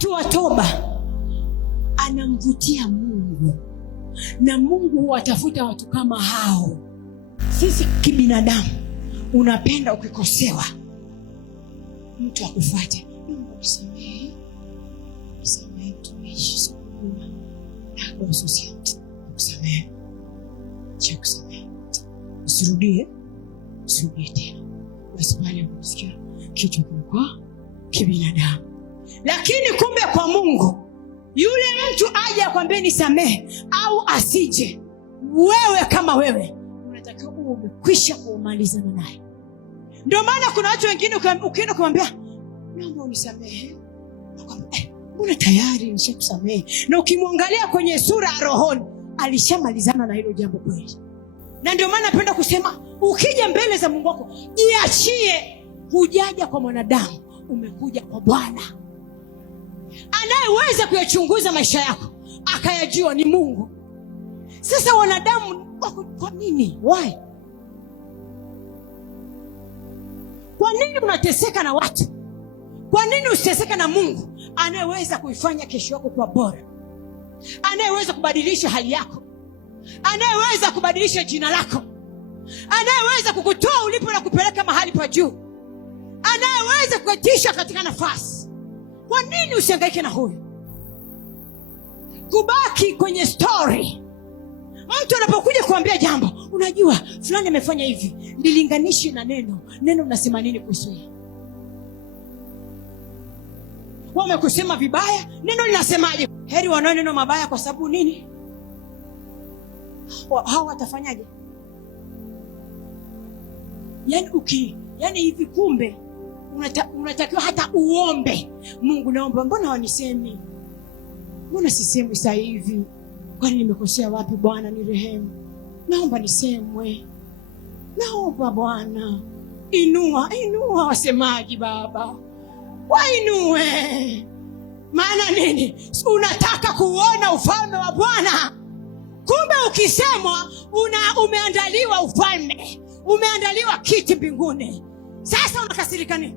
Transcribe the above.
Mtu wa toba anamvutia Mungu, na Mungu huwatafuta watu kama hao. Sisi kibinadamu unapenda ukikosewa mtu akufuate, Mungu kusamehe, kusamehe tumishi sikujua, na ususia kusamehe, cha kusamehe, usirudie tena. Basi pale unasikia kitu kwa kibinadamu. Lakini kumbe kwa Mungu, yule mtu aje akwambie nisamehe au asije, wewe kama wewe unatakiwa umekwisha kumalizana naye. Ndio maana kuna watu wengine ukienda kumwambia naomba unisamehe, akwambia mbona tayari nishakusamehe, na ukimwangalia kwenye sura ya rohoni alishamalizana na hilo jambo kweli. Na ndio maana napenda kusema ukija mbele za Mungu wako jiachie. Hujaja kwa mwanadamu, umekuja kwa Bwana anayeweza kuyachunguza maisha yako akayajua ni Mungu. Sasa wanadamu wako kwa nini? Why? Kwa nini unateseka na watu? Kwa nini usiteseka na Mungu anayeweza kuifanya kesho yako kuwa bora, anayeweza kubadilisha hali yako, anayeweza kubadilisha jina lako, anayeweza kukutoa ulipo na kupeleka mahali pa juu, anayeweza kukutisha katika nafasi? Kwa nini usihangaike na huyo? Kubaki kwenye story. Mtu anapokuja kuambia jambo, unajua fulani amefanya hivi, nilinganishi na neno unasema nini kuhusu hili? Wamekusema vibaya, neno linasemaje? Heri wanao neno mabaya, kwa sababu nini? Hao watafanyaje? Yani hivi kumbe unatakiwa hata uombe Mungu, naomba mbona wanisemi? Mbona sisemi sasa hivi? Kwani nimekosea wapi? Bwana nirehemu, naomba nisemwe, naomba Bwana. Inua wasemaji Baba, wainue. Maana nini? Unataka kuona ufalme wa Bwana. Kumbe ukisemwa umeandaliwa ufalme, umeandaliwa kiti mbinguni. Sasa unakasirika nini?